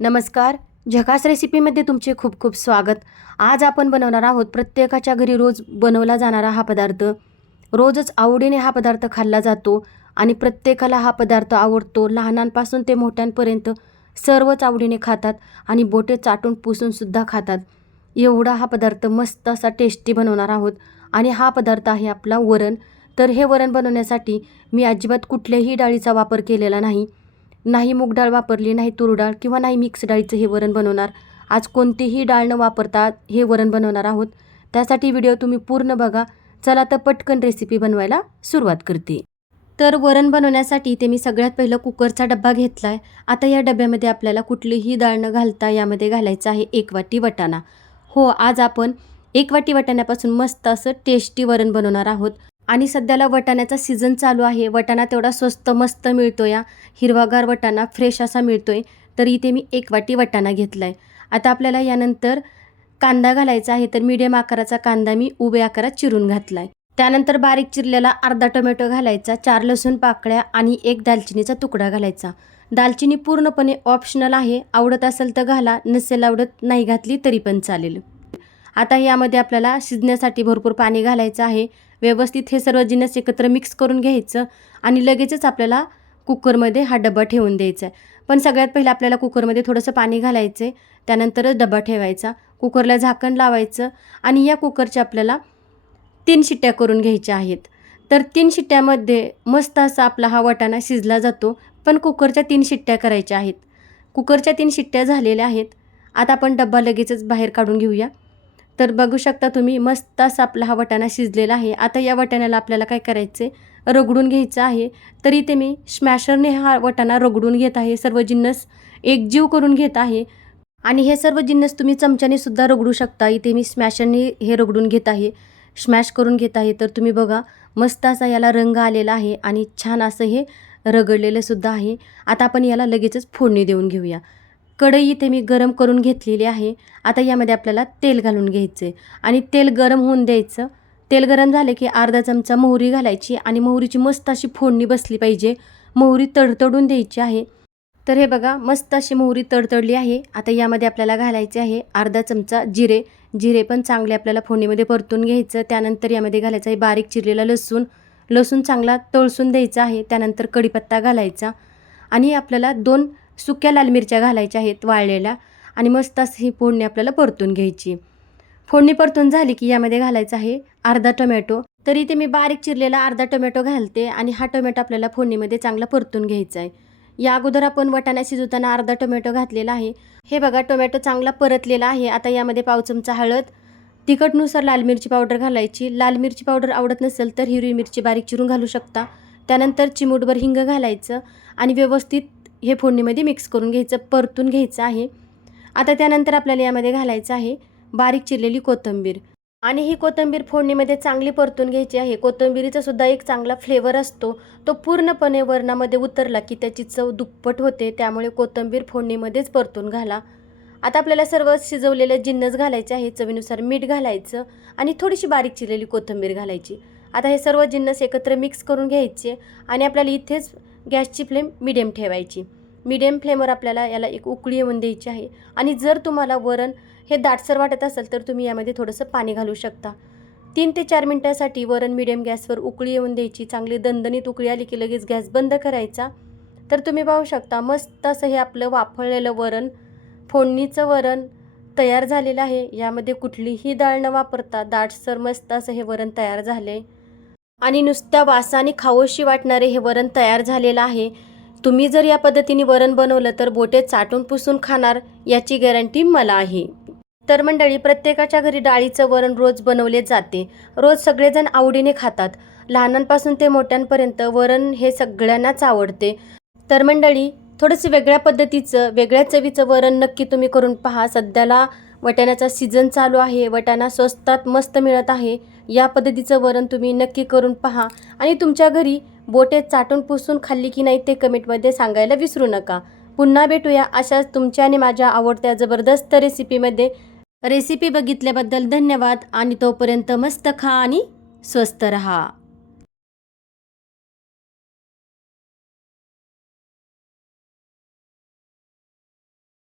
नमस्कार. झकास रेसिपीमध्ये तुमचे खूप खूप स्वागत. आज आपण बनवणार आहोत प्रत्येकाच्या घरी रोज बनवला जाणारा हा पदार्थ. रोजच आवडीने हा पदार्थ खाल्ला जातो आणि प्रत्येकाला हा पदार्थ आवडतो. लहानांपासून ते मोठ्यांपर्यंत सर्वच आवडीने खातात आणि बोटे चाटून पुसूनसुद्धा खातात. एवढा हा पदार्थ मस्त असा टेस्टी बनवणार आहोत आणि हा पदार्थ आहे आपला वरण. तर हे वरण बनवण्यासाठी मी अजिबात कुठल्याही डाळीचा वापर केलेला नाही. नाही मूग डाळ वापरली नाही तूर डाळ किंवा नाही मिक्स डाळीचं हे वरण बनवणार. आज कोणतीही डाळ न वापरता हे वरण बनवणार आहोत. त्यासाठी व्हिडिओ तुम्ही पूर्ण बघा. चला तर पटकन रेसिपी बनवायला सुरुवात करते. तर वरण बनवण्यासाठी इथे मी सगळ्यात पहिलं कुकरचा डब्बा घेतला आहे आता या डब्यामध्ये आपल्याला कुठलीही डाळ न घालता यामध्ये घालायचं आहे एक वाटी वटाणा. हो आज आपण एक वाटी वाटाण्यापासून मस्त असं टेस्टी वरण बनवणार आहोत. आणि सध्याला वटाण्याचा सीझन चालू आहे. वटाणा तेवढा स्वस्त मस्त मिळतो या हिरवागार वटाणा फ्रेश असा मिळतो आहे तर इथे मी एक वाटी वटाणा घेतला आहे आता आपल्याला यानंतर कांदा घालायचा आहे. तर मीडियम आकाराचा कांदा मी उभ्या आकारात चिरून घातला आहे त्यानंतर बारीक चिरलेला अर्धा टोमॅटो घालायचा चार लसूण पाकळ्या आणि एक दालचिनीचा तुकडा घालायचा. दालचिनी पूर्णपणे ऑप्शनल आहे. आवडत असेल तर घाला. नसेल आवडत नाही घातली तरी पण चालेल. आता यामध्ये आपल्याला शिजण्यासाठी भरपूर पाणी घालायचं आहे. व्यवस्थित हे सर्व जिन्नस एकत्र मिक्स करून घ्यायचं आणि लगेचच आपल्याला कुकरमध्ये हा डबा ठेवून द्यायचा आहे. पण सगळ्यात पहिलं आपल्याला कुकरमध्ये थोडंसं पाणी घालायचं आहे त्यानंतरच डबा ठेवायचा कुकरला झाकण लावायचं आणि या कुकरच्या आपल्याला तीन शिट्ट्या करून घ्यायच्या आहेत. तर तीन शिट्ट्यामध्ये मस्त असा आपला हा वाटाणा शिजला जातो पण कुकरच्या तीन शिट्ट्या करायच्या आहेत. कुकरच्या तीन शिट्ट्या झालेल्या आहेत. आता आपण डब्बा लगेचच बाहेर काढून घेऊया. तर बघू शकता तुम्ही मस्त असा आपला हा वटाणा शिजलेला आहे. आता या वाटाण्याला आपल्याला काय करायचं आहे रगडून घ्यायचं आहे. तर इथे मी स्मॅशरने हा वटाणा रगडून घेत आहे. सर्व जिन्नस एकजीव करून घेत आहे. आणि हे सर्व जिन्नस तुम्ही चमच्याने सुद्धा रगडू शकता. इथे मी स्मॅशरने हे रगडून घेत आहे. स्मॅश करून घेत आहे. तर तुम्ही बघा मस्त असा याला रंग आलेला आहे आणि छान असं हे रगडलेलं सुद्धा आहे. आता आपण याला लगेचच फोडणी देऊन घेऊया. कढई इथे मी गरम करून घेतलेली आहे. आता यामध्ये आपल्याला तेल घालून घ्यायचं आहे आणि तेल गरम होऊन द्यायचं. तेल गरम झालं की अर्धा चमचा मोहरी घालायची आणि मोहरीची मस्त अशी फोडणी बसली पाहिजे. मोहरी तडतडून द्यायची आहे. तर हे बघा मस्त अशी मोहरी तडतडली आहे. आता यामध्ये आपल्याला घालायचे आहे अर्धा चमचा जिरे. जिरे पण चांगले आपल्याला फोडणीमध्ये परतून घ्यायचं. त्यानंतर यामध्ये घालायचं आहे बारीक चिरलेला लसूण. लसूण चांगला तळसून द्यायचा आहे. त्यानंतर कढीपत्ता घालायचा. आणि आपल्याला दोन सुक्या लाल मिरच्या घालायच्या आहेत वाळलेल्या आणि मस्त अशी ही फोडणी आपल्याला परतून घ्यायची. फोडणी परतून झाली की यामध्ये घालायचं आहे अर्धा टोमॅटो. तरी इथे मी बारीक चिरलेला अर्धा टोमॅटो घालते आणि हा टोमॅटो आपल्याला फोडणीमध्ये चांगला परतून घ्यायचा आहे. या अगोदर आपण वटाणा शिजवताना अर्धा टोमॅटो घातलेला आहे. हे बघा टोमॅटो चांगला परतलेला आहे. आता यामध्ये पाव चमचा हळद तिखटनुसार लाल मिरची पावडर घालायची. लाल मिरची पावडर आवडत नसेल तर हिरवी मिरची बारीक चिरून घालू शकता. त्यानंतर चिमूटभर हिंग घालायचं आणि व्यवस्थित हे फोडणीमध्ये मिक्स करून घ्यायचं परतून घ्यायचं आहे. आता त्यानंतर आपल्याला यामध्ये घालायचं आहे बारीक चिरलेली कोथिंबीर. आणि ही कोथिंबीर फोडणीमध्ये चांगली परतून घ्यायची आहे. कोथिंबीरीचा सुद्धा एक चांगला फ्लेवर असतो. तो पूर्णपणे वरणामध्ये उतरला की त्याची चव दुप्पट होते. त्यामुळे कोथिंबीर फोडणीमध्येच परतून घाला. आता आपल्याला सर्व शिजवलेले जिन्नस घालायचे आहे. चवीनुसार मीठ घालायचं आणि थोडीशी बारीक चिरलेली कोथिंबीर घालायची. आता हे सर्व जिन्नस एकत्र मिक्स करून घ्यायचे. आणि आपल्याला इथेच गॅसची फ्लेम मिडियम ठेवायची. मिडियम फ्लेमवर आपल्याला याला एक उकळी येऊन द्यायची आहे. आणि जर तुम्हाला वरण हे दाटसर वाटत असेल तर तुम्ही यामध्ये थोडंसं पाणी घालू शकता. तीन ते चार मिनटासाठी वरण मिडियम गॅसवर उकळी येऊन द्यायची. चांगली दणदणीत उकळी आली की लगेच गॅस बंद करायचा. तर तुम्ही पाहू शकता मस्त असं हे आपलं वाफळलेलं वरण फोडणीचं वरण तयार झालेलं आहे. यामध्ये कुठलीही डाळ न वापरता दाटसर मस्त असं हे वरण तयार झाले आणि नुसत्या वासाने खावोशी वाटणारे हे वरण तयार झालेलं आहे. तुम्ही जर या पद्धतीने वरण बनवलं तर बोटे चाटून पुसून खाणार याची गॅरंटी मला आहे. तर मंडळी प्रत्येकाच्या घरी डाळीचं वरण रोज बनवले जाते. रोज सगळेजण आवडीने खातात. लहानांपासून ते मोठ्यांपर्यंत वरण हे सगळ्यांनाच आवडते. तर मंडळी थोडंसं वेगळ्या पद्धतीचं वेगळ्या चवीचं वरण नक्की तुम्ही करून पहा. सध्याला वटाण्याचा सीझन चालू आहे. वटाणा स्वस्तात मस्त मिळत आहे. या पद्धतीचं वरण तुम्ही नक्की करून पहा. आणि तुमच्या घरी बोटे चाटून पुसून खाल्ली की नाही ते कमेंटमध्ये सांगायला विसरू नका. पुन्हा भेटूया अशाच तुमच्या आणि माझ्या आवडत्या जबरदस्त रेसिपीमध्ये. रेसिपी बघितल्याबद्दल धन्यवाद. आणि तोपर्यंत मस्त खा आणि स्वस्त रहा.